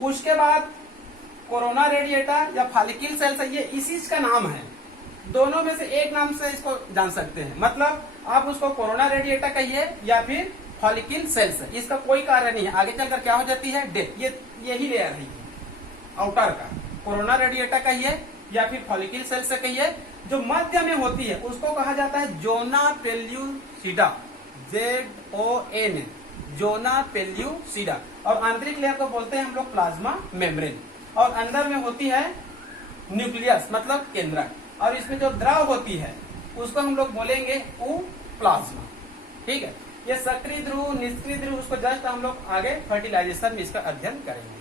उसके बाद corona radiata या फॉलिकल सेल्स है, ये इसी का नाम है। दोनों में से एक नाम से इसको जान सकते हैं, मतलब आप उसको कोरोना रेडिएटा कहिए या फिर फॉलिकल सेल्स है, इसका कोई कार्य नहीं है। आगे चलकर क्या हो जाती है, डेथ। यही लेयर है आउटर का, कोरोना रेडिएटा कहिए या फिर फॉलिकल सेल्स कहिए। जो मध्य में होती है उसको कहा जाता है जोना पेल्यूसिडा, ZON, जोना पेल्यूसिडा। और आंतरिक लेयर को बोलते हैं हम लोग प्लाज्मा मेम्ब्रेन। और अंदर में होती है न्यूक्लियस, मतलब केंद्रक। और इसमें जो द्रव होती है उसको हम लोग बोलेंगे प्लाज्मा। ठीक है, ये सक्रिय ध्रुव निष्क्रिय ध्रुव, उसको जस्ट हम लोग आगे फर्टिलाइजेशन में इसका अध्ययन करेंगे।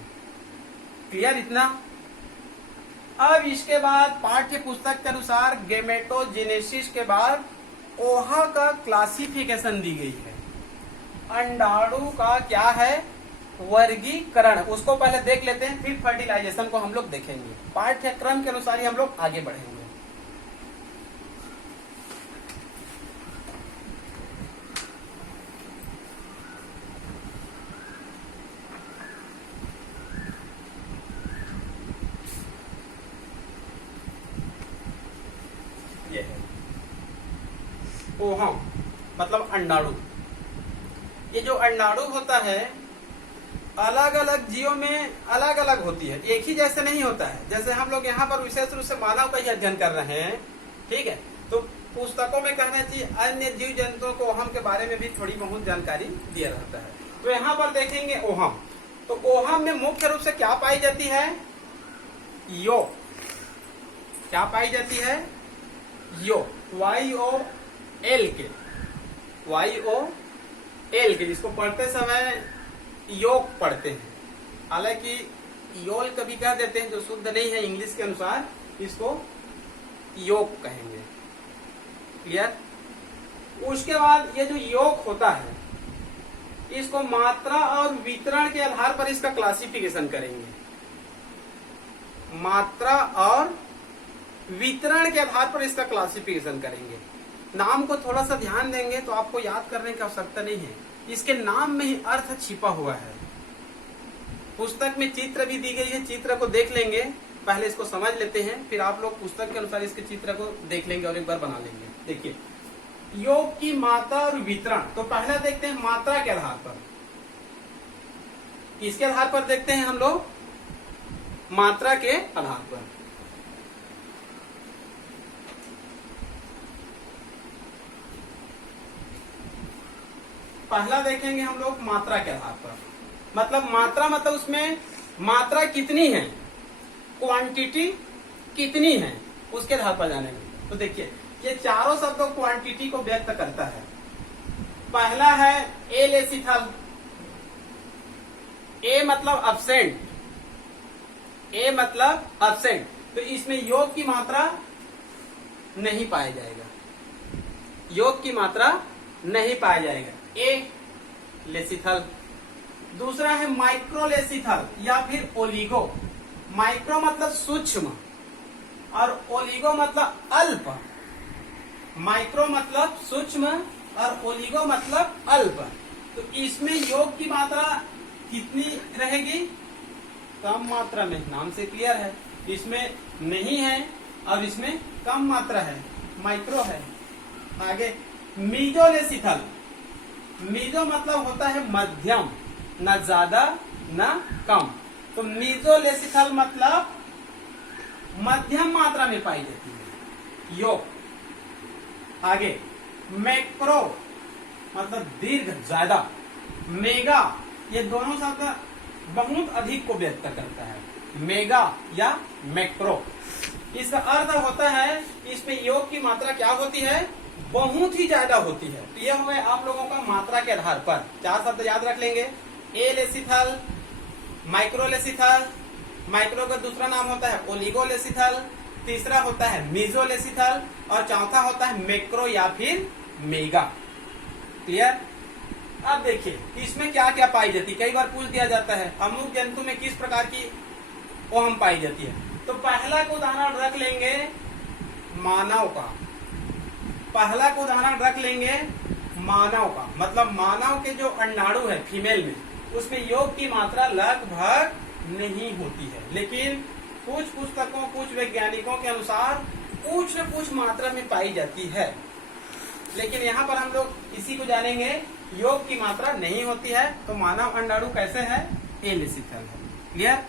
क्लियर इतना। अब इसके बाद पाठ्य पुस्तक के अनुसार गेमेटोजेनेसिस के बाद ओहा का क्लासिफिकेशन दी गई है। अंडाणु का क्या है, वर्गीकरण, उसको पहले देख लेते हैं, फिर फर्टिलाइजेशन को हम लोग देखेंगे। पाठ्यक्रम के अनुसार ही हम लोग आगे बढ़ेंगे। ये है ओहम, मतलब अंडाणु। ये जो अंडाणु होता है अलग अलग जीवों में अलग अलग होती है, एक ही जैसे नहीं होता है। जैसे हम लोग यहाँ पर विशेष रूप से मानव का ही अध्ययन कर रहे हैं, ठीक है, तो पुस्तकों में कहना चाहिए अन्य जीव जंतुओं को ओहम के बारे में भी थोड़ी बहुत जानकारी दिया रहता है। तो यहाँ पर देखेंगे ओहम। तो ओहम में मुख्य रूप से क्या पाई जाती है, यो। क्या पाई जाती है, यो, YOL के, YOL के, जिसको पढ़ते समय योग पढ़ते हैं। हालांकि योल कभी कह देते हैं, जो शुद्ध नहीं है इंग्लिश के अनुसार, इसको योग कहेंगे। क्लियर। उसके बाद ये जो योग होता है इसको मात्रा और वितरण के आधार पर इसका क्लासिफिकेशन करेंगे। मात्रा और वितरण के आधार पर इसका क्लासिफिकेशन करेंगे। नाम को थोड़ा सा ध्यान देंगे तो आपको याद करने की आवश्यकता नहीं है, इसके नाम में ही अर्थ छिपा हुआ है। पुस्तक में चित्र भी दी गई है, चित्र को देख लेंगे, पहले इसको समझ लेते हैं, फिर आप लोग पुस्तक के अनुसार इसके चित्र को देख लेंगे और एक बार बना लेंगे। देखिए, योग की मात्रा और वितरण। तो पहला देखते हैं मात्रा के आधार पर। किसके आधार पर देखते हैं हम लोग, मात्रा के आधार पर। पहला देखेंगे हम लोग मात्रा के आधार पर, मतलब मात्रा, मतलब उसमें मात्रा कितनी है, क्वांटिटी कितनी है, उसके आधार पर जानेंगे। तो देखिए, ये चारों शब्दों क्वांटिटी को व्यक्त करता है। पहला है एलेसिथल, ए मतलब अब्सेंट, ए मतलब अब्सेंट, तो इसमें योग की मात्रा नहीं पाया जाएगा, योग की मात्रा नहीं पाया जाएगा। ए लेसिथल। दूसरा है माइक्रोलेसिथल या फिर ओलिगो। माइक्रो मतलब सूक्ष्म और ओलिगो मतलब अल्प। माइक्रो मतलब सूक्ष्म और ओलिगो मतलब अल्प। तो इसमें योग की मात्रा कितनी रहेगी, कम मात्रा में, नाम से क्लियर है। इसमें नहीं है और इसमें कम मात्रा है, माइक्रो है। आगे मीजोलेसिथल। मीजो मतलब होता है मध्यम, न ज्यादा न कम। तो मीजोलेसिथल मतलब मध्यम मात्रा में पाई जाती है योग। आगे मैक्रो मतलब दीर्घ, ज्यादा। मेगा, ये दोनों शब्द बहुत अधिक को व्यक्त करता है, मेगा या मैक्रो। इसका अर्थ होता है इसमें योग की मात्रा क्या होती है, बहुत ही ज्यादा होती है। तो यह हुए आप लोगों का मात्रा के आधार पर। चार शब्द याद रख लेंगे, एलेसिथल, माइक्रोलेसिथल, माइक्रो का दूसरा नाम होता है ओलिगोलेसिथल, तीसरा होता है मीजोलेसिथल और चौथा होता है मैक्रो या फिर मेगा। क्लियर। अब देखिए इसमें क्या क्या पाई जाती है, कई बार पूछ दिया जाता है अमुक जंतु में किस प्रकार की ओहम पाई जाती है। तो पहला को उदाहरण रख लेंगे मानव का, पहला को उदाहरण रख लेंगे मानव का, मतलब मानव के जो अंडाणु है फीमेल में, उसमें योग की मात्रा लगभग नहीं होती है, लेकिन कुछ पुस्तकों, कुछ वैज्ञानिकों के अनुसार कुछ न कुछ मात्रा में पाई जाती है। लेकिन यहाँ पर हम लोग इसी को जानेंगे, योग की मात्रा नहीं होती है। तो मानव अंडाणु कैसे है? एलेसिथल है। क्लियर?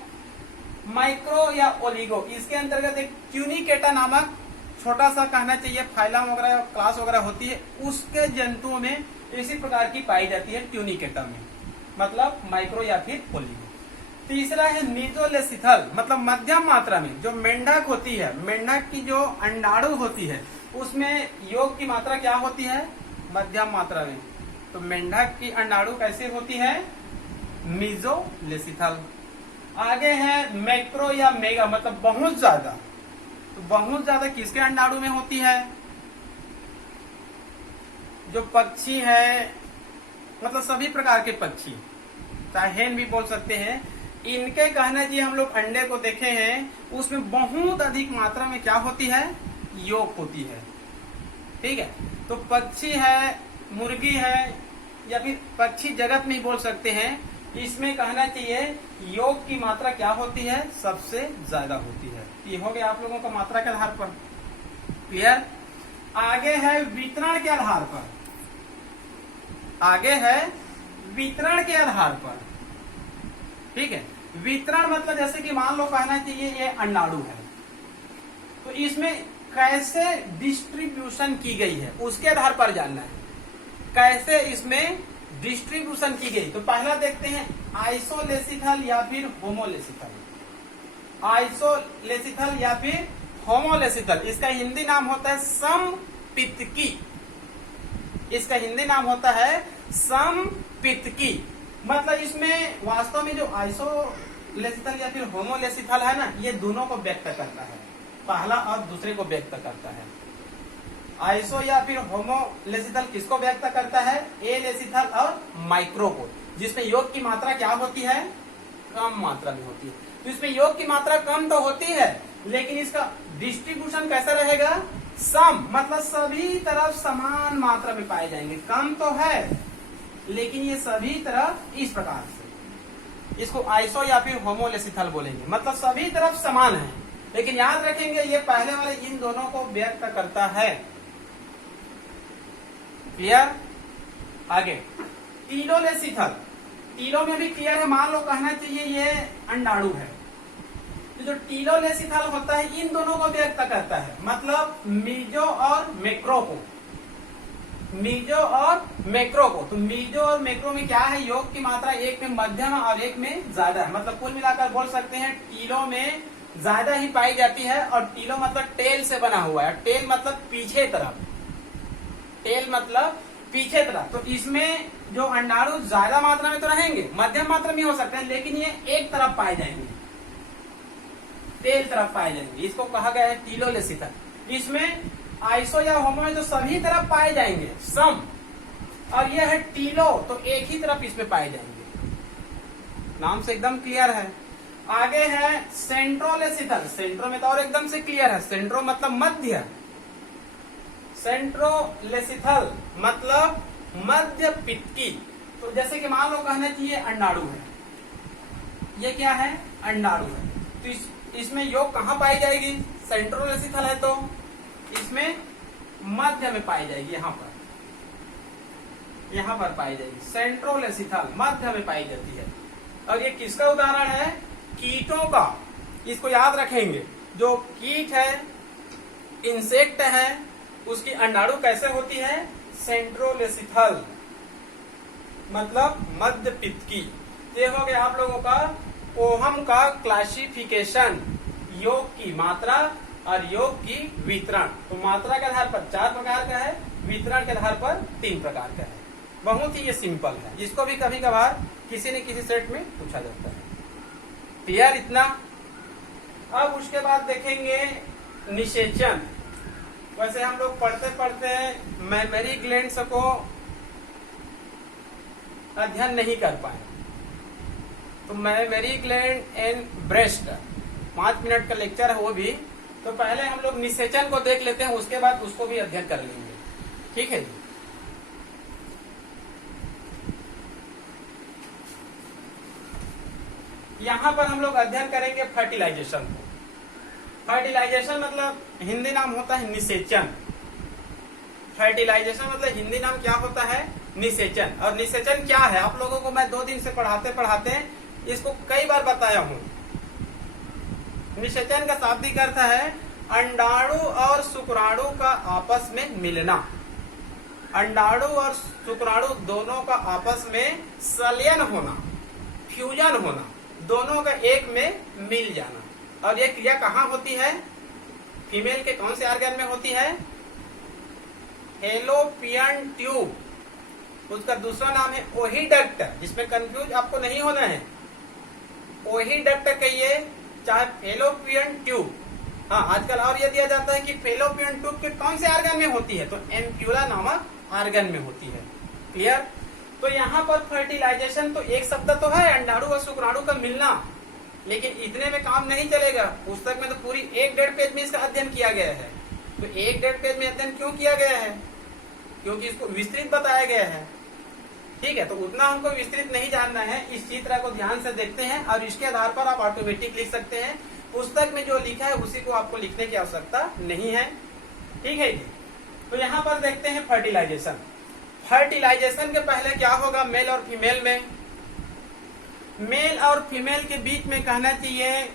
माइक्रो या ओलिगो, इसके अंतर्गत एक ट्यूनिकेटा नामक छोटा सा कहना चाहिए फाइलम वगैरह क्लास वगैरह होती है, उसके जंतुओं में इसी प्रकार की पाई जाती है ट्यूनिकेटा में, मतलब माइक्रो या फिर ओलिगो। तीसरा है मीजोलेसिथल, मतलब मध्यम मात्रा में। जो मेंढक होती है, मेंढक की जो अंडाणु होती है उसमें योग की मात्रा क्या होती है? मध्यम मात्रा में। तो मेंढक की अंडाणु कैसे होती है? मीजोलेसिथल। आगे है मैक्रो या मेगा, मतलब बहुत ज्यादा। तो बहुत ज्यादा किसके अंडाणु में होती है? जो पक्षी है, मतलब सभी प्रकार के पक्षी, चाहे हेन भी बोल सकते हैं, इनके कहना चाहिए हम लोग अंडे को देखे हैं, उसमें बहुत अधिक मात्रा में क्या होती है? योग होती है। ठीक है, तो पक्षी है, मुर्गी है, या फिर पक्षी जगत में ही बोल सकते हैं, इसमें कहना चाहिए योग की मात्रा क्या होती है? सबसे ज्यादा होती है। ये हो गया आप लोगों का मात्रा के आधार पर। क्लियर? आगे है वितरण के आधार पर। आगे है वितरण के आधार पर। ठीक है, वितरण मतलब जैसे कि मान लो कहना चाहिए ये अंडाणु है, तो इसमें कैसे डिस्ट्रीब्यूशन की गई है उसके आधार पर जानना है, कैसे इसमें डिस्ट्रीब्यूशन की गई। तो पहला देखते हैं आइसोलेसिथल या फिर होमोलेसिथल। आइसोलेसिथल या फिर होमोलेसिथल, इसका हिंदी नाम होता है समपितकी। इसका हिंदी नाम होता है समपितकी। मतलब इसमें वास्तव में जो आइसोलेसिथल या फिर होमोलेसिथल है ना, ये दोनों को व्यक्त करता है, पहला और दूसरे को व्यक्त करता है। आइसो या फिर होमोलेसिथल किसको व्यक्त करता है? एलेसिथल और माइक्रो को, जिसमें योग की मात्रा क्या होती है? कम मात्रा में होती है। तो इसमें योग की मात्रा कम तो होती है, लेकिन इसका डिस्ट्रीब्यूशन कैसा रहेगा? सम, मतलब सभी तरफ समान मात्रा में पाए जाएंगे। कम तो है, लेकिन ये सभी तरफ इस प्रकार से, इसको आइसो या फिर होमोलेसिथल बोलेंगे, मतलब सभी तरफ समान है। लेकिन याद रखेंगे ये पहले वाले इन दोनों को व्यक्त करता है। क्लियर? आगे टीलोलेसिथल, टीलो में भी क्लियर है, मान लो कहना चाहिए ये अंडाणु है, तो जो टीलोलेसिथल होता है इन दोनों को व्यक्त करता है, मतलब मीजो और मैक्रो को। मीजो और मैक्रो को, तो मीजो और मैक्रो में क्या है? योग की मात्रा एक में मध्यम और एक में ज्यादा है। मतलब कुल मिलाकर बोल सकते हैं टीलो में ज्यादा ही पाई जाती है, और टीलो मतलब टेल से बना हुआ है। टेल मतलब पीछे तरफ, टेल मतलब पीछे तरफ। तो इसमें जो अंडाणु ज्यादा मात्रा में तो रहेंगे, मध्यम मात्रा में हो सकते हैं, लेकिन ये एक तरफ पाए जाएंगे, टेल तरफ पाए जाएंगे। इसको कहा गया है टीलोलेसिथल। इसमें आइसो या होमो में तो सभी तरफ पाए जाएंगे सम, और यह है टीलो, तो एक ही तरफ इसमें पाए जाएंगे। नाम से एकदम क्लियर है। आगे है सेंट्रोलेसिथल। सेंट्रो में तो और एकदम से क्लियर है, सेंट्रो मतलब मध्य। सेंट्रोलेसिथल मतलब मध्य पित्तकी। तो जैसे कि मान लो कहना चाहिए अंडाणु है, ये क्या है? अंडाणु है। तो इसमें योग कहाँ पाई जाएगी? सेंट्रोलेसिथल है तो इसमें मध्य में पाई जाएगी, यहाँ पर पाई जाएगी। सेंट्रोलेसिथल मध्य में पाई जाती है। और ये किसका उदाहरण है? कीटों का। इसको याद रखेंगे, जो कीट है, इंसेक्ट है, उसकी अंडाणु कैसे होती है? सेंट्रोलेसिथल, मतलब मध्य पित्तकी। ये हो गया आप लोगों का ओहम का क्लासिफिकेशन, योग की मात्रा और योग की वितरण। तो मात्रा के आधार पर 4 प्रकार का है, वितरण के आधार पर 3 प्रकार का है। बहुत ही ये सिंपल है, इसको भी कभी कभार किसी न किसी सेट में पूछा जाता है। क्लियर इतना? अब उसके बाद देखेंगे निषेचन। वैसे हम लोग पढ़ते पढ़ते मेमोरी ग्लैंड्स को अध्ययन नहीं कर पाए, तो memory gland and breast 5 minute का लेक्चर है वो भी। तो पहले हम लोग निषेचन को देख लेते हैं, उसके बाद उसको भी अध्ययन कर लेंगे। ठीक है जी। यहाँ पर हम लोग अध्ययन करेंगे फर्टिलाइजेशन को। फर्टिलाइजेशन मतलब हिंदी नाम होता है निषेचन। फर्टिलाइजेशन मतलब हिंदी नाम क्या होता है? निषेचन। और निषेचन क्या है, आप लोगों को मैं 2 दिन से पढ़ाते पढ़ाते इसको कई बार बताया हूं। निषेचन का शाब्दिक अर्थ है अंडाणु और शुक्राणु का आपस में मिलना। अंडाणु और शुक्राणु दोनों का आपस में संलयन होना, फ्यूजन होना, दोनों का एक में मिल जाना। और यह क्रिया कहाँ होती है? फीमेल के कौन से ऑर्गन में होती है? Fallopian tube. उसका दूसरा नाम है ओहिडक्ट, जिसमें कंफ्यूज आपको नहीं होना है। ओहिडक्ट कहिए चाहे फैलोपियन ट्यूब। हाँ, आजकल और यह दिया जाता है कि फैलोपियन ट्यूब के कौन से ऑर्गन में होती है, तो एम्प्यूला नामक ऑर्गन में होती है। क्लियर? तो यहाँ पर फर्टिलाइजेशन तो एक शब्द तो है, अंडाणु और शुक्राणु का मिलना, लेकिन इतने में काम नहीं चलेगा। पुस्तक में तो पूरी 1-1.5 पेज में इसका अध्ययन किया गया है। तो 1-1.5 पेज में अध्ययन क्यों किया गया है? क्योंकि इसको विस्तृत बताया गया है। ठीक है, तो उतना हमको विस्तृत नहीं जानना है। इस चित्र को ध्यान से देखते हैं और इसके आधार पर आप ऑटोमेटिक लिख सकते हैं। पुस्तक में जो लिखा है उसी को आपको लिखने की आवश्यकता नहीं है। ठीक है जी। तो यहाँ पर देखते हैं फर्टिलाइजेशन। फर्टिलाइजेशन के पहले क्या होगा मेल और फीमेल में? मेल और फीमेल के बीच में कहना चाहिए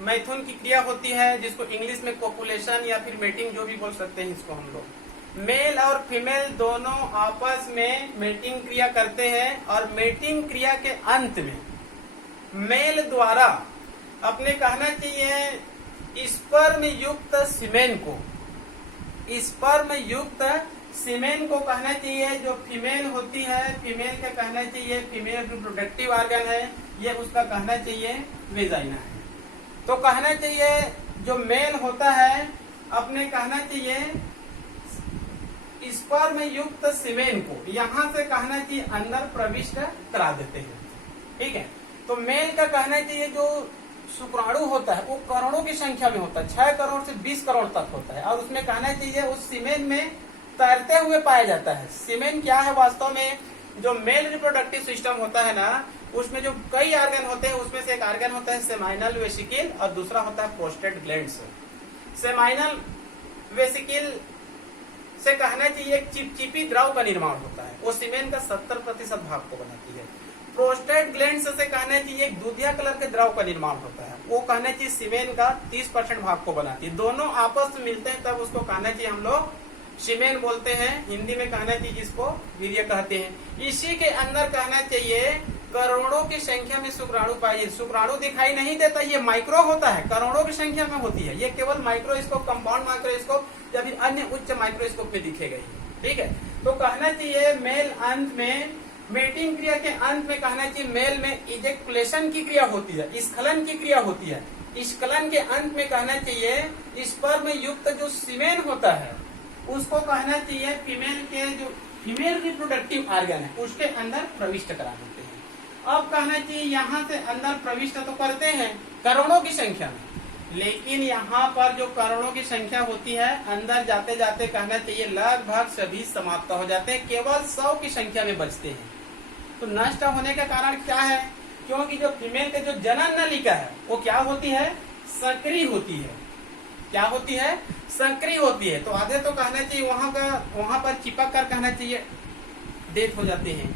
मैथुन की क्रिया होती है, जिसको इंग्लिश में कोपुलेशन या फिर मेटिंग जो भी बोल सकते हैं इसको हम लोग। मेल और फीमेल दोनों आपस में मेटिंग क्रिया करते हैं और मेटिंग क्रिया के अंत में मेल द्वारा अपने कहना चाहिए स्पर्म युक्त सीमेन को, स्पर्म युक्त सीमेन को कहना चाहिए जो फीमेल होती है, फीमेल का कहना चाहिए फीमेल रिप्रोडक्टिव ऑर्गन है, ये उसका कहना चाहिए वेजाइना है। तो कहना चाहिए जो मेल होता है अपने कहना चाहिए स्पर्म युक्त सीमेन को यहाँ से कहना चाहिए अंदर प्रविष्ट करा देते हैं। ठीक है, तो मेल का कहना चाहिए जो शुक्राणु होता है वो करोड़ों की संख्या में होता है, 6 करोड़ से 20 करोड़ तक होता है। और उसमें कहना चाहिए उस सीमेन में तैरते हुए पाया जाता है। सीमेन क्या है वास्तव में? जो मेल रिप्रोडक्टिव सिस्टम होता है ना, उसमें जो कई ऑर्गन होते हैं उसमें से एक ऑर्गन होता है सेमाइनल वेसिकल और दूसरा होता है प्रोस्टेट ग्लैंड्स। सेमाइनल वेसिकल से कहना चाहिए एक चिपचिपी द्रव का निर्माण होता है, वो सीमेन का 70% भाग को बनाती है। प्रोस्टेट ग्लैंड्स से कहना चाहिए एक दूधिया कलर के द्रव का निर्माण होता है, वो कहना चाहिए सीमेन का 30% भाग को बनाती है। दोनों आपस में मिलते हैं तब उसको कहना चाहिए हम लोग सीमेन बोलते हैं। हिंदी में कहना चाहिए जिसको वीर्य कहते हैं। इसी के अंदर कहना चाहिए करोड़ों की संख्या में शुक्राणु पाई। शुक्राणु दिखाई नहीं देता, ये माइक्रो होता है, करोड़ों की संख्या में होती है। ये केवल माइक्रोस्कोप, कंपाउंड माइक्रोस्कोप या फिर अन्य उच्च माइक्रोस्कोप में दिखेगा। ठीक है, तो कहना चाहिए मेल अंत में मेटिंग क्रिया के अंत में कहना चाहिए मेल में इजेकुलेशन की क्रिया होती है, स्खलन की क्रिया होती है। स्खलन के अंत में कहना चाहिए स्पर्म युक्त जो सीमेन होता है उसको कहना चाहिए फीमेल के जो फीमेल रिप्रोडक्टिव ऑर्गन है उसके अंदर प्रविष्ट करा देते हैं। अब कहना चाहिए यहाँ से अंदर प्रविष्ट तो करते हैं करोड़ों की संख्या में, लेकिन यहाँ पर जो करोड़ों की संख्या होती है अंदर जाते जाते कहना चाहिए लगभग सभी समाप्त हो जाते हैं, केवल 100 की संख्या में बचते हैं। तो नष्ट होने का कारण क्या है? क्योंकि जो फीमेल के जो जनन नलिका है वो क्या होती है? सक्रिय होती है। क्या होती है? सक्रिय होती है। तो आधे तो कहना चाहिए वहां पर चिपक कर कहना चाहिए डेथ हो जाते हैं।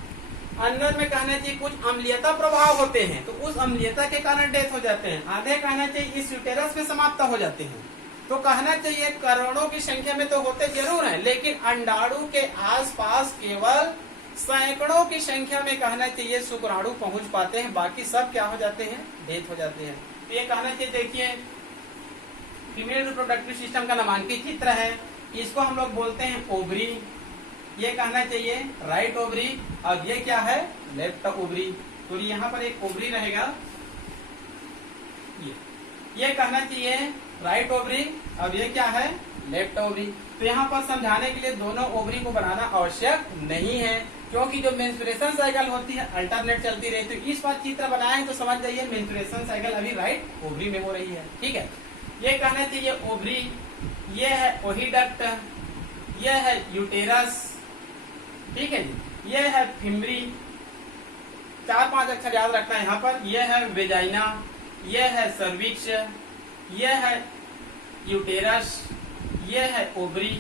अंदर में कहना चाहिए कुछ अम्लीयता प्रभाव होते हैं तो उस अम्लीयता के कारण डेथ हो जाते हैं। आधे कहना चाहिए इस यूटेरस में समाप्त हो जाते हैं। तो कहना चाहिए करोड़ों की संख्या में तो होते जरूर हैं, लेकिन अंडाणु के आसपास केवल सैकड़ों की संख्या में कहना चाहिए शुक्राणु पहुंच पाते हैं, बाकी सब क्या हो जाते हैं? डेथ हो जाते हैं। तो ये कहना चाहिए देखिए फीमेल रिप्रोडक्टिव सिस्टम का नामांकित चित्र है, इसको हम लोग बोलते हैं ओवरी। ये कहना चाहिए राइट ओवरी और ये क्या है? Left ovary. तो यहाँ पर एक ओवरी रहेगा, ये कहना चाहिए राइट ओवरी और ये क्या है? Left ovary. तो यहाँ पर समझाने के लिए दोनों ओवरी को बनाना आवश्यक नहीं है, क्योंकि जो मेंस्ट्रुएशन साइकिल होती है अल्टरनेट चलती रहती है। इस बार चित्र बनाए हैं तो समझ जाइए मेंस्ट्रुएशन साइकिल अभी राइट ओवरी में हो रही है। ठीक है, ये कहना चाहिए ओवरी, ये है ओहिडक्ट, ये है यूटेरस, ठीक है जी, ये है फिमरी, 4-5 अक्षर याद रखना है यहाँ पर। यह है वेजाइना, यह है सर्विक्स, यह है यूटेरस, यह है ओवरी,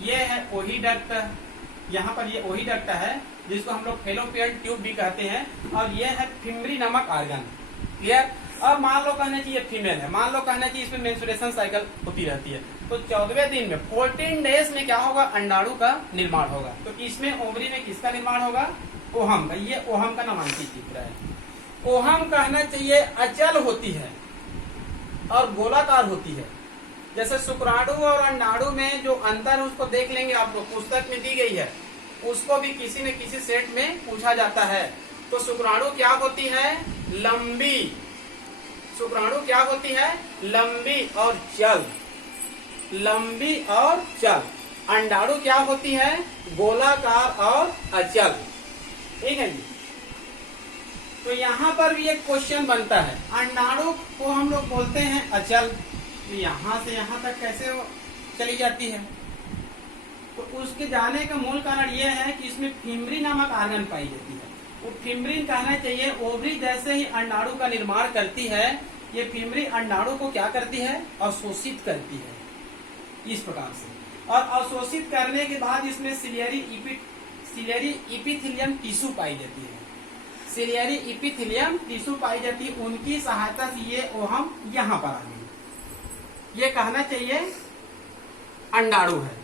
यह है ओहिडक्ट, यहाँ पर ये ओहिडक्ट है जिसको हम लोग फेलोपियन ट्यूब भी कहते हैं, और यह है फिमरी नामक आर्गन। क्लियर। अब मान लो कहना चाहिए फीमेल है, मान लो कहना चाहिए इसमें मेंस्ट्रुएशन साइकिल होती रहती है, तो 14वें दिन में 14 डेज में क्या होगा, अंडाणु का निर्माण होगा। तो इसमें ओवरी में किसका निर्माण होगा, ओहम का। ये ओहम का नामांकित चित्र है। ओहम कहना चाहिए अचल होती है और गोलाकार होती है। जैसे शुक्राणु और अंडाणु में जो अंतर है उसको देख लेंगे आप लोग, पुस्तक में दी गई है, उसको भी किसी न किसी सेट में पूछा जाता है। तो शुक्राणु क्या होती है, लंबी। शुक्राणु क्या होती है, लंबी और चल, लंबी और चल। अंडाणु क्या होती है, गोलाकार और अचल। ठीक है जी। तो यहाँ पर भी एक क्वेश्चन बनता है, अंडाणु को हम लोग बोलते हैं अचल, तो यहाँ से यहाँ तक कैसे चली जाती है। तो उसके जाने का मूल कारण यह है कि इसमें फिमरी नामक आर्गन पाई जाती है। वो फिमरीन कहना चाहिए ओवरी जैसे ही अंडाणु का निर्माण करती है, ये फिमरी अंडाणु को क्या करती है, अवशोषित करती है इस प्रकार से। और अवशोषित करने के बाद इसमें सिलियरी इपिथेलियम टिश्यू पाई जाती है। सिलियरी इपिथेलियम टिश्यू पाई जाती है, उनकी सहायता से ये ओहम यहाँ पर आ गई। ये कहना चाहिए अंडाणु है।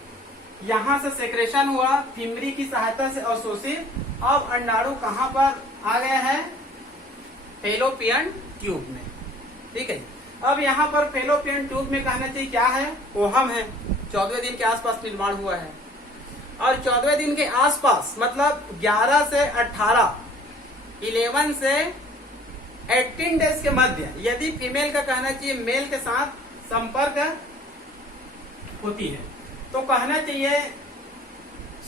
यहाँ से सेक्रेशन हुआ फिमरी की सहायता से अवशोषित। अब अंडाणु कहाँ पर आ गया है, फेलोपियन ट्यूब में। ठीक है। अब यहाँ पर फेलोपियन ट्यूब में कहना चाहिए क्या है, ओहम है। 14वें दिन के आसपास निर्माण हुआ है, और 14वें दिन के आसपास मतलब 11 से 18, 11 से 18 डेज के मध्य यदि फीमेल का कहना चाहिए मेल के साथ संपर्क होती है, तो कहना चाहिए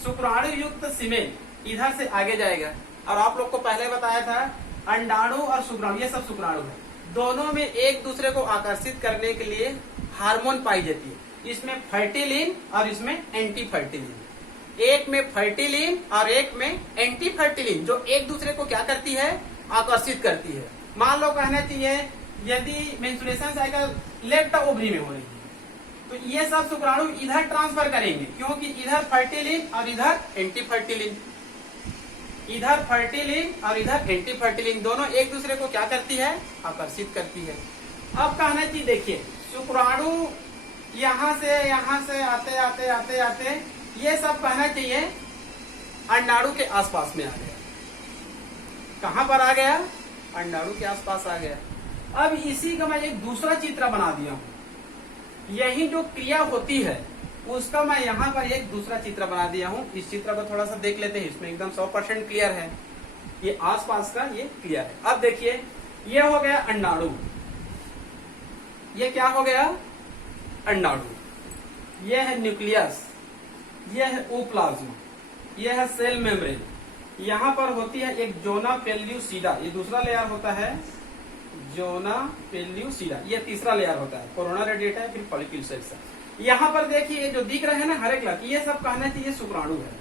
शुक्राणु युक्त सीमेन इधर से आगे जाएगा। और आप लोग को पहले बताया था अंडाणु और शुक्राणु, ये सब शुक्राणु है, दोनों में एक दूसरे को आकर्षित करने के लिए हार्मोन पाई जाती है। इसमें फर्टिलिन और इसमें एंटी फर्टिलिन। एक में फर्टिलिन और एक में एंटी फर्टिलिन, जो एक दूसरे को क्या करती है, आकर्षित करती है। मान लो कहना चाहिए यदि मेंस्ट्रुएशन साइकिल लेफ्ट ओवरी में हो रही है, तो ये सब शुक्राणु इधर ट्रांसफर करेंगे, क्योंकि इधर फर्टिलिन और इधर एंटी फर्टिलिन, इधर फर्टिलिन और इधर एंटी फर्टिलिन, दोनों एक दूसरे को क्या करती है, आकर्षित करती है। अब कहना चाहिए देखिए शुक्राणु यहाँ से आते आते आते आते ये सब कहना चाहिए अंडाणु के आसपास में आ गया। कहाँ पर आ गया, अंडाणु के आसपास आ गया। अब इसी का मैं एक दूसरा चित्र बना दिया हूँ। यही जो क्रिया होती है उसका मैं यहाँ पर एक दूसरा चित्र बना दिया हूँ। इस चित्र को थोड़ा सा देख लेते हैं, इसमें एकदम 100% क्लियर है। ये आसपास का ये क्लियर है। अब देखिए ये हो गया अंडाणु, ये क्या हो गया, अंडाणु। ये है न्यूक्लियस, ये है ओप्लाज्म, ये है सेल मेम्ब्रेन। यहाँ पर होती है एक जोना पेल्यूसिडा, ये दूसरा लेयर होता है, जोना पेल्यूसिडा, ये तीसरा लेयर होता है। कोरोना रेडिएटा है, फिर फॉलिक्यूल सेल्स है। यहाँ पर देखिए जो दिख रहे हैं ना हरे कलर, ये सब कहना चाहिए शुक्राणु है।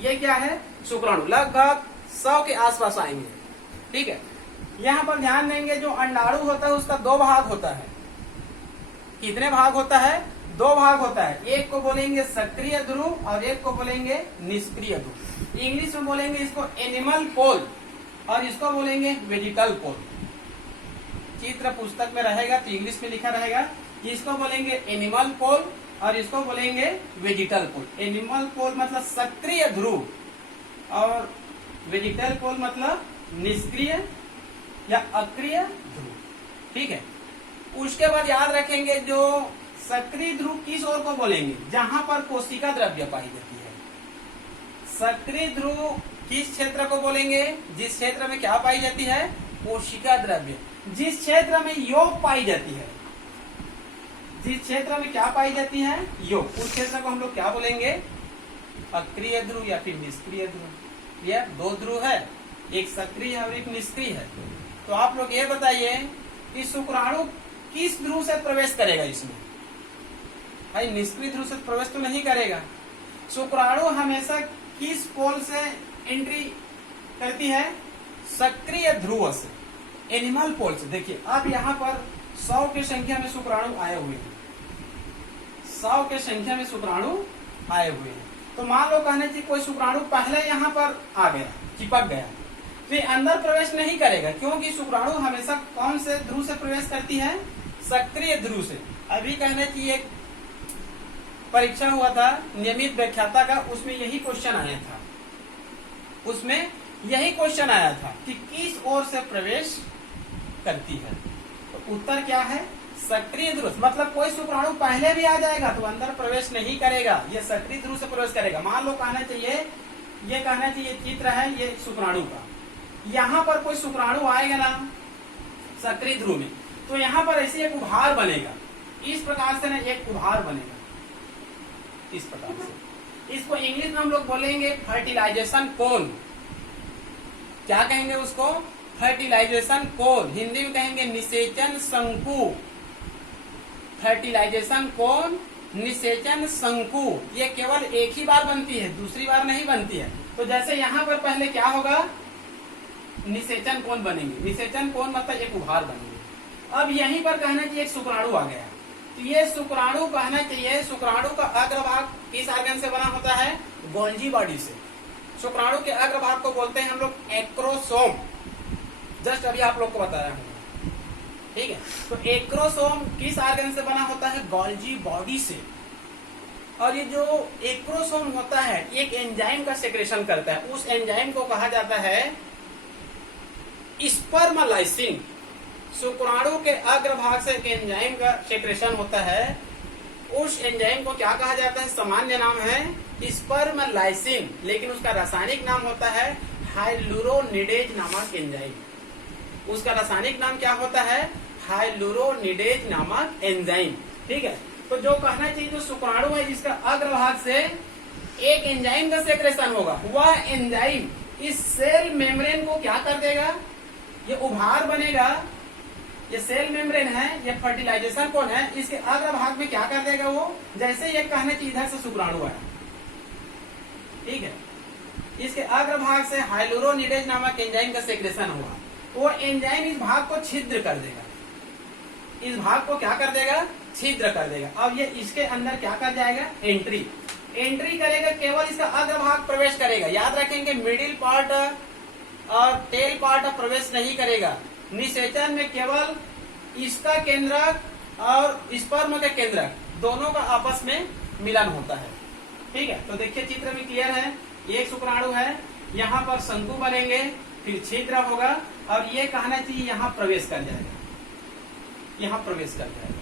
ये क्या है, शुक्राणु। लगभग 100 के आसपास आएंगे। ठीक है। यहाँ पर ध्यान देंगे जो अंडाणु होता है उसका 2 भाग होता है। कितने भाग होता है, 2 भाग होता है। एक को बोलेंगे सक्रिय ध्रुव और एक को बोलेंगे निष्क्रिय ध्रुव। इंग्लिश में बोलेंगे इसको एनिमल पोल और इसको बोलेंगे वेजिटल पोल। चित्र पुस्तक में रहेगा तो इंग्लिश में लिखा रहेगा, इसको बोलेंगे एनिमल पोल और इसको बोलेंगे वेजिटल पोल। एनिमल पोल मतलब सक्रिय ध्रुव और वेजिटल पोल मतलब निष्क्रिय या अक्रिय ध्रुव। ठीक है। उसके बाद याद रखेंगे जो सक्रिय ध्रुव किस ओर को बोलेंगे, जहां पर कोशिका द्रव्य पाई जाती है। सक्रिय ध्रुव किस क्षेत्र को बोलेंगे, जिस क्षेत्र में क्या पाई जाती है, कोशिका द्रव्य। जिस क्षेत्र में योग पाई जाती है, जिस क्षेत्र में क्या पाई जाती है, योग, उस क्षेत्र को हम लोग क्या बोलेंगे, अक्रिय ध्रुव या फिर निष्क्रिय ध्रुव। यह 2 ध्रुव है, एक सक्रिय और एक निष्क्रिय है। तो आप लोग ये बताइए कि शुक्राणु किस ध्रुव से प्रवेश करेगा इसमें। भाई निष्क्रिय ध्रुव से प्रवेश तो नहीं करेगा। शुक्राणु हमेशा किस पोल से एंट्री करती है सक्रिय ध्रुव से, एनिमल पोल से। देखिए अब यहाँ पर 100 की संख्या में शुक्राणु आए हुए हैं, 100 की संख्या में शुक्राणु आए हुए हैं। तो मान लो कहने चाहिए कोई शुक्राणु पहले यहाँ पर आ गया, चिपक गया, तो ये अंदर प्रवेश नहीं करेगा, क्योंकि शुक्राणु हमेशा कौन से ध्रुव से प्रवेश करती है? सक्रिय ध्रुव से। अभी कहने चाहिए एक परीक्षा हुआ था नियमित व्याख्याता का, उसमें यही क्वेश्चन आया था, उसमें यही क्वेश्चन आया था कि किस ओर से प्रवेश करती है। तो उत्तर क्या है? सक्रिय ध्रुव। मतलब कोई शुक्राणु पहले भी आ जाएगा तो अंदर प्रवेश नहीं करेगा, ये सक्रिय ध्रुव से प्रवेश करेगा। मान लो कहना चाहिए, ये कहना चाहिए चित्र है ये शुक्राणु का, यहाँ पर कोई शुक्राणु आएगा ना सक्रिय ध्रुव में, तो यहाँ पर ऐसे एक उभार बनेगा, इस प्रकार से ना एक उभार बनेगा, इस प्रकार से। इसको इंग्लिश में हम लोग बोलेंगे फर्टिलाइजेशन कोन। क्या कहेंगे उसको? फर्टिलाइजेशन कोन। हिंदी में कहेंगे निषेचन शंकु। फर्टिलाइजेशन कोन, निषेचन शंकु, ये केवल एक ही बार बनती है, दूसरी बार नहीं बनती है। तो जैसे यहाँ पर पहले क्या होगा? निषेचन कोन बनेंगे। निषेचन कोन मतलब एक उभार बनेंगे। अब यहीं पर कहना चाहिए एक शुक्राणु आ गया, तो ये शुक्राणु कहना चाहिए, शुक्राणु का अग्रभाग किस ऑर्गन से बना होता है? गोल्जी बॉडी से। शुक्राणु के अग्रभाग को बोलते हैं हम लोग एक्रोसोम। जस्ट अभी आप लोग को बताया हूँ, ठीक है। तो एक्रोसोम किस ऑर्गन से बना होता है? गोल्जी बॉडी से। और ये जो एक्रोसोम होता है एक एंजाइम का सेक्रेशन करता है, उस एंजाइम को कहा जाता है स्पर्मलाइसिन। शुक्राणु के अग्रभाग से एक एंजाइम का सेक्रेशन होता है, उस एंजाइम को क्या कहा जाता है? सामान्य नाम है स्पर्मलाइसिन, लेकिन उसका रासायनिक नाम होता है हाइलुरोनिडेज नामक एंजाइम। उसका रासायनिक नाम क्या होता है? हाइलुरोनिडेज नामक एंजाइम, ठीक है। तो जो कहना चाहिए जो शुक्राणु है जिसका अग्रभाग से एक एंजाइम का सेक्रेशन होगा, वह एंजाइम इस सेल मेम्ब्रेन को क्या कर देगा? ये उभार बनेगा, ये सेल मेम्ब्रेन है, ये फर्टिलाइजेशन कोन है, इसके अग्रभाग में क्या कर देगा वो? जैसे ये कहने चाहिए इधर से शुक्राणु आया, ठीक है, इसके अग्रभाग से हाइलुरोनिडेज नामक एंजाइम का सेक्रेशन हुआ, वो एंजाइम इस भाग को छिद्र कर देगा, इस भाग को क्या कर देगा? छिद्र कर देगा। अब ये इसके अंदर क्या कर जाएगा? एंट्री करेगा, केवल इसका अग्रभाग प्रवेश करेगा। याद रखेंगे मिडिल पार्ट और टेल पार्ट प्रवेश नहीं करेगा। निषेचन में केवल इसका केंद्रक और स्पर्म के केंद्रक दोनों का आपस में मिलन होता है, ठीक है। तो देखिए चित्र में क्लियर है, एक शुक्राणु है, यहाँ पर शंकु बनेंगे, फिर छिद्र होगा और ये कहना चाहिए यहाँ प्रवेश कर जाएगा, यहाँ प्रवेश कर जाएगा।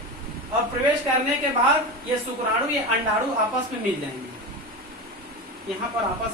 और प्रवेश करने के बाद ये शुक्राणु ये अंडाणु आपस में मिल जाएंगे, यहाँ पर आपस